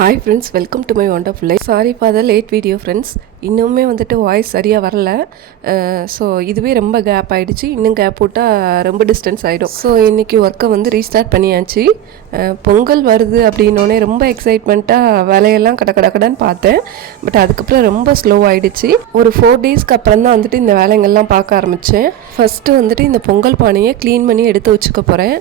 Hi friends, welcome to my wonderful life. Sorry for the late video friends. இன்னுமே வந்துட்டு voice சரியாக வரல. So இதுவே ரொம்ப கேப் ஆகிடுச்சு. இன்னும் கேப் போட்டால் ரொம்ப டிஸ்டன்ஸ் ஆகிடும். ஸோ இன்றைக்கி ஒர்க்கை வந்து ரீஸ்டார்ட் பண்ணியாச்சு. பொங்கல் வருது அப்படின்னோடனே ரொம்ப எக்ஸைட்மெண்ட்டாக வேலையெல்லாம் கடன்னு பார்த்தேன். பட் அதுக்கப்புறம் ரொம்ப ஸ்லோ ஆகிடுச்சு. ஒரு 4 டேஸ்க்கு அப்புறம் தான் வந்துட்டு இந்த வேலைங்கள்லாம் பார்க்க ஆரம்பித்தேன். ஃபஸ்ட்டு வந்துட்டு இந்த பொங்கல் பானையை க்ளீன் பண்ணி எடுத்து வச்சுக்க போகிறேன்.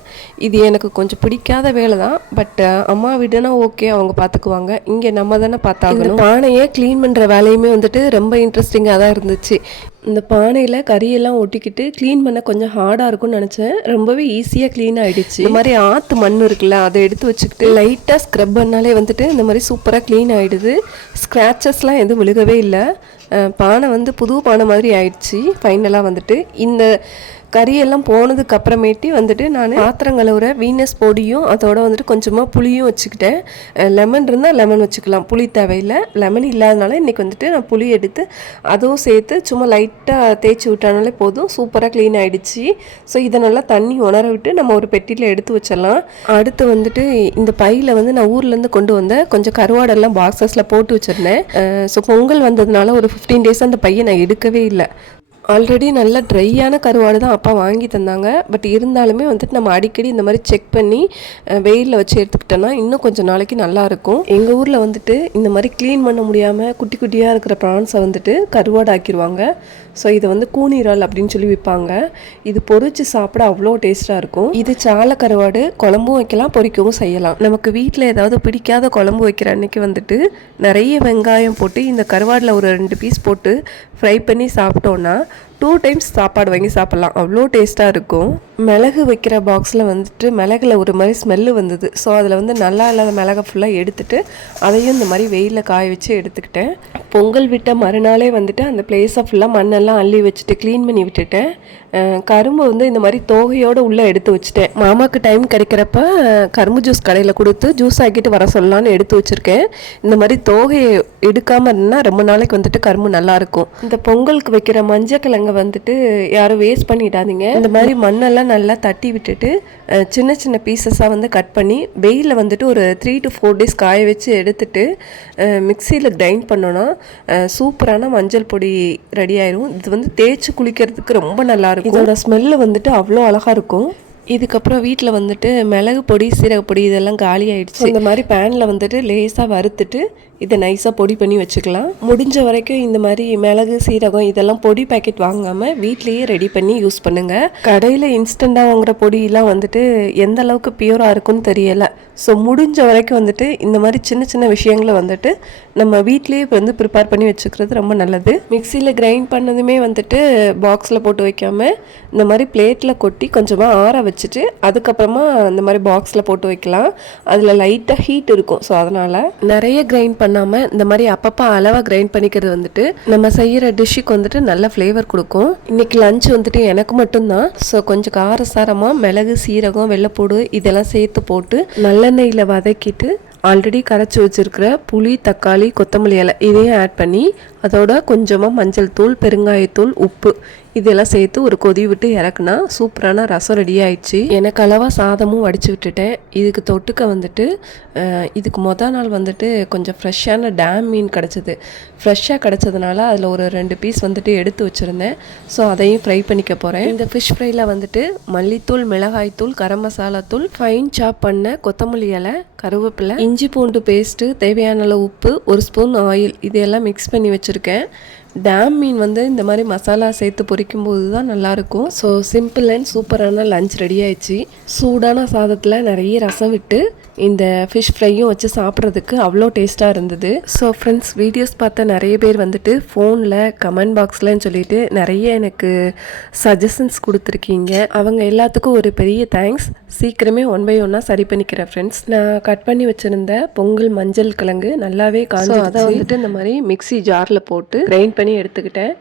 இது எனக்கு கொஞ்சம் பிடிக்காத வேலை தான். பட் அம்மா வீடுனா ஓகே, அவங்க பார்த்துக்குவாங்க. இங்கே நம்ம தானே பார்த்தாகணும். பானையை க்ளீன் பண்ணுற வேலையுமே வந்துட்டு ரொம்ப இன்ட்ரெஸ்டிங்காக தான் இருந்துச்சு. இந்த பானையில் கறியெல்லாம் ஒட்டிக்கிட்டு க்ளீன் பண்ண கொஞ்சம் ஹார்டாக இருக்கும்னு நினச்சேன். ரொம்பவே ஈஸியாக க்ளீன் ஆகிடுச்சு. இந்த மாதிரி ஆற்று மண் இருக்குல்ல, அதை எடுத்து வச்சுக்கிட்டு லைட்டாக ஸ்க்ரப் பண்ணாலே வந்துட்டு இந்த மாதிரி சூப்பராக க்ளீன் ஆகிடுது. ஸ்க்ராச்சஸ்லாம் எதுவும் விழுகவே இல்லை. பானை வந்து புது பானை மாதிரி ஆயிடுச்சு. ஃபைனலாக வந்துட்டு இந்த கறியெல்லாம் போனதுக்கு அப்புறமேட்டி வந்துட்டு நான் பாத்திரம் கழுவுற வீனஸ் பொடியும் அதோட வந்துட்டு கொஞ்சமாக புளியும் வச்சுக்கிட்டேன். லெமன் இருந்தால் லெமன் வச்சுக்கலாம், புளி தேவையில்லை. லெமன் இல்லாதனால இன்றைக்கி வந்துட்டு நான் புளி எடுத்து அதுவும் சேர்த்து சும்மா லைட்டாக தேய்ச்சி விட்டானாலே போதும், சூப்பராக க்ளீன் ஆகிடுச்சு. ஸோ இதை நல்லா தண்ணி உணர விட்டு நம்ம ஒரு பெட்டியில் எடுத்து வச்சிடலாம். அடுத்து வந்துட்டு இந்த பையில் வந்து நான் ஊர்லேருந்து கொண்டு வந்த கொஞ்சம் கருவாடெல்லாம் பாக்ஸஸில் போட்டு வச்சுருந்தேன். ஸோ பொங்கல் வந்ததுனால ஒரு 15 டேஸ் அந்த பையை நான் எடுக்கவே இல்லை. ஆல்ரெடி நல்ல ட்ரையான கருவாடு தான் அப்பா வாங்கி தந்தாங்க. பட் இருந்தாலுமே வந்துட்டு நம்ம அடிக்கடி இந்த மாதிரி செக் பண்ணி வெயிலில் வச்சு எடுத்துக்கிட்டோன்னா இன்னும் கொஞ்சம் நாளைக்கு நல்லாயிருக்கும். எங்கள் ஊரில் வந்துட்டு இந்த மாதிரி க்ளீன் பண்ண முடியாமல் குட்டி குட்டியாக இருக்கிற ப்ரான்ஸை வந்துட்டு கருவாடு ஆக்கிடுவாங்க. ஸோ இதை வந்து கூனிரால் அப்படின்னு சொல்லி விற்பாங்க. இது பொரிச்சு சாப்பிட அவ்வளோ டேஸ்ட்டாக இருக்கும். இது சால கருவாடு, குழம்பும் வைக்கலாம், பொரிக்கவும் செய்யலாம். நமக்கு வீட்டில் ஏதாவது பிடிக்காத குழம்பு வைக்கிற அன்றைக்கி வந்துட்டு நிறைய வெங்காயம் போட்டு இந்த கருவாடில் ஒரு 2 பீஸ் போட்டு ஃப்ரை பண்ணி சாப்பிட்டோன்னா 2 டைம்ஸ் சாப்பாடு வாங்கி சாப்பிட்லாம். அவ்வளோ டேஸ்ட்டாக இருக்கும். மிளகு வைக்கிற பாக்ஸில் வந்துட்டு மிளகுல ஒரு மாதிரி ஸ்மெல்லு வந்தது. ஸோ அதில் வந்து நல்லா இல்லாத மிளகை ஃபுல்லாக எடுத்துட்டு அதையும் இந்த மாதிரி வெயிலில் காய வச்சு எடுத்துக்கிட்டேன். பொங்கல் விட்ட மறுநாளே வந்துட்டு அந்த பிளேஸை ஃபுல்லாக மண்ணெல்லாம் அள்ளி வச்சுட்டு க்ளீன் பண்ணி விட்டுட்டேன். கரும்பு வந்து இந்த மாதிரி தோகையோடு உள்ளே எடுத்து வச்சுட்டேன். மாமாவுக்கு டைம் கிடைக்கிறப்ப கரும்பு ஜூஸ் கடையில் கொடுத்து ஜூஸ் ஆக்கிட்டு வர சொல்லலான்னு எடுத்து வச்சுருக்கேன். இந்த மாதிரி தோகையை எடுக்காமல் இருந்தால் ரொம்ப நாளைக்கு வந்துட்டு கரும்பு நல்லாயிருக்கும். இந்த பொங்கலுக்கு வைக்கிற மஞ்சக்கிழங்கு வந்துட்டு யாரும் வேஸ்ட் பண்ணிடாதீங்க. இந்த மாதிரி மண்ணெல்லாம் நல்லா தட்டி விட்டுட்டு சின்ன சின்ன பீசஸாக வந்து கட் பண்ணி வெயிலில் வந்துட்டு ஒரு 3 to 4 டேஸ் காய வச்சு எடுத்துட்டு மிக்சியில் கிரைண்ட் பண்ணோன்னா சூப்பரான மஞ்சள் பொடி ரெடி ஆயிரும். இது வந்து தேய்ச்சி குளிக்கிறதுக்கு ரொம்ப நல்லாயிருக்கும். இதோட ஸ்மெல்லு வந்துட்டு அவ்வளோ அழகாக இருக்கும். இதுக்கப்புறம் வீட்டில் வந்துட்டு மிளகு பொடி, சீரகப்பொடி இதெல்லாம் காலி ஆகிடுச்சு. இந்த மாதிரி பேனில் வந்துட்டு லேசாக வறுத்துட்டு இதை நைஸாக பொடி பண்ணி வச்சுக்கலாம். முடிஞ்ச வரைக்கும் இந்த மாதிரி மிளகு, சீரகம் இதெல்லாம் பொடி பேக்கெட் வாங்காமல் வீட்லேயே ரெடி பண்ணி யூஸ் பண்ணுங்கள். கடையில் இன்ஸ்டண்ட்டாக வாங்குகிற பொடியெல்லாம் வந்துட்டு எந்த அளவுக்கு பியூராக இருக்குன்னு தெரியலை. ஸோ முடிஞ்ச வரைக்கும் வந்துட்டு இந்த மாதிரி சின்ன சின்ன விஷயங்களை வந்துட்டு நம்ம வீட்லேயே வந்து ப்ரிப்பேர் பண்ணி வச்சுக்கிறது ரொம்ப நல்லது. மிக்சியில் கிரைண்ட் பண்ணதுமே வந்துட்டு பாக்ஸில் போட்டு வைக்காமல் இந்த மாதிரி பிளேட்டில் கொட்டி கொஞ்சமாக ஆற வச்சுட்டு அதுக்கப்புறமா இந்த மாதிரி பாக்ஸில் போட்டு வைக்கலாம். அதில் லைட்டாக ஹீட் இருக்கும். ஸோ அதனால் நிறைய கிரைண்ட் பண்ணாமல் இந்த மாதிரி அப்பப்போ அளவாக கிரைண்ட் பண்ணிக்கிறது வந்துட்டு நம்ம செய்கிற டிஷ்ஷுக்கு வந்துட்டு நல்ல ஃப்ளேவர் கொடுக்கும். இன்றைக்கி லஞ்ச் வந்துட்டு எனக்கு மட்டும்தான். ஸோ கொஞ்சம் காரசாரமாக மிளகு, சீரகம், வெள்ளைப்பூடு இதெல்லாம் சேர்த்து போட்டு நல்லெண்ணெயில் வதக்கிட்டு ஆல்ரெடி கரைச்சி வச்சுருக்கிற புளி, தக்காளி, கொத்தமல்லி இலை இதையும் ஆட் பண்ணி அதோட கொஞ்சமாக மஞ்சள் தூள், பெருங்காயத்தூள், உப்பு இதெல்லாம் சேர்த்து ஒரு கொதி விட்டு இறக்குனா சூப்பரான ரசம் ரெடி ஆயிடுச்சு. எனக்கு அளவாக சாதமும் வடித்து விட்டுட்டேன். இதுக்கு தொட்டுக்க வந்துட்டு இதுக்கு மொதல் நாள் வந்துட்டு கொஞ்சம் ஃப்ரெஷ்ஷான டேம் மீன் கிடச்சிது. ஃப்ரெஷ்ஷாக கிடச்சதுனால அதில் ஒரு 2 பீஸ் வந்துட்டு எடுத்து வச்சுருந்தேன். ஸோ அதையும் ஃப்ரை பண்ணிக்க போகிறேன். இந்த ஃபிஷ் ஃப்ரையில் வந்துட்டு மல்லித்தூள், மிளகாய்த்தூள், கரம் மசாலா தூள், ஃபைன் சாப் பண்ண கொத்தமல்லி இலை, கருவேப்பிலை, இஞ்சி பூண்டு பேஸ்ட்டு, தேவையான அளவு உப்பு, 1 ஸ்பூன் ஆயில் இதையெல்லாம் மிக்ஸ் பண்ணி வச்சுருக்கேன். டேம் மீன் வந்து இந்த மாதிரி மசாலா சேர்த்து பொரிக்கும் போது தான் நல்லாயிருக்கும். ஸோ சிம்பிள் அண்ட் சூப்பரான லஞ்ச் ரெடி ஆயிடுச்சு. சூடான சாதத்தில் நிறைய ரசம் விட்டு இந்த ஃபிஷ் ஃப்ரையும் வச்சு சாப்பிட்றதுக்கு அவ்வளோ டேஸ்ட்டாக இருந்தது. ஸோ ஃப்ரெண்ட்ஸ், வீடியோஸ் பார்த்த நிறைய பேர் வந்துட்டு ஃபோனில் கமெண்ட் பாக்ஸ்லன்னு சொல்லிட்டு நிறைய எனக்கு சஜஷன்ஸ் கொடுத்துருக்கீங்க. அவங்க எல்லாத்துக்கும் ஒரு பெரிய தேங்க்ஸ். சீக்கிரமே 1 by 1 சரி பண்ணிக்கிறேன் ஃப்ரெண்ட்ஸ். நான் கட் பண்ணி வச்சுருந்த பொங்கல் மஞ்சள் கிழங்கு நல்லாவே காஞ்சி அதை வந்துட்டு இந்த மாதிரி மிக்ஸி ஜாரில் போட்டு கிரைண்ட் பண்ணி எடுத்துக்கிட்டேன்.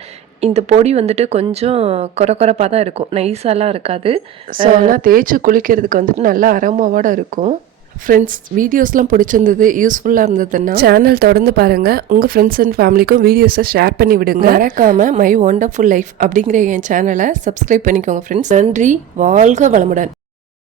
இந்த பொடி வந்துட்டு கொஞ்சம் கொரப்பாக தான் இருக்கும், நைஸாலாம் இருக்காது. ஸோ ஆனால் தேய்ச்சி குளிக்கிறதுக்கு வந்துட்டு நல்லா அரோமாவோட இருக்கும். ஃப்ரெண்ட்ஸ், வீடியோஸ்லாம் பிடிச்சிருந்தது, யூஸ்ஃபுல்லாக இருந்ததுன்னா சேனல் தொடர்ந்து பாருங்கள். உங்கள் ஃப்ரெண்ட்ஸ் அண்ட் ஃபேமிலிக்கும் வீடியோஸை ஷேர் பண்ணி விடுங்க. மறக்காமல் மை ஒண்டர்ஃபுல் லைஃப் அப்படிங்கிற என் சேனலை சப்ஸ்கிரைப் பண்ணிக்கோங்க ஃப்ரெண்ட்ஸ். நன்றி. வாழ்க வளமுடன்.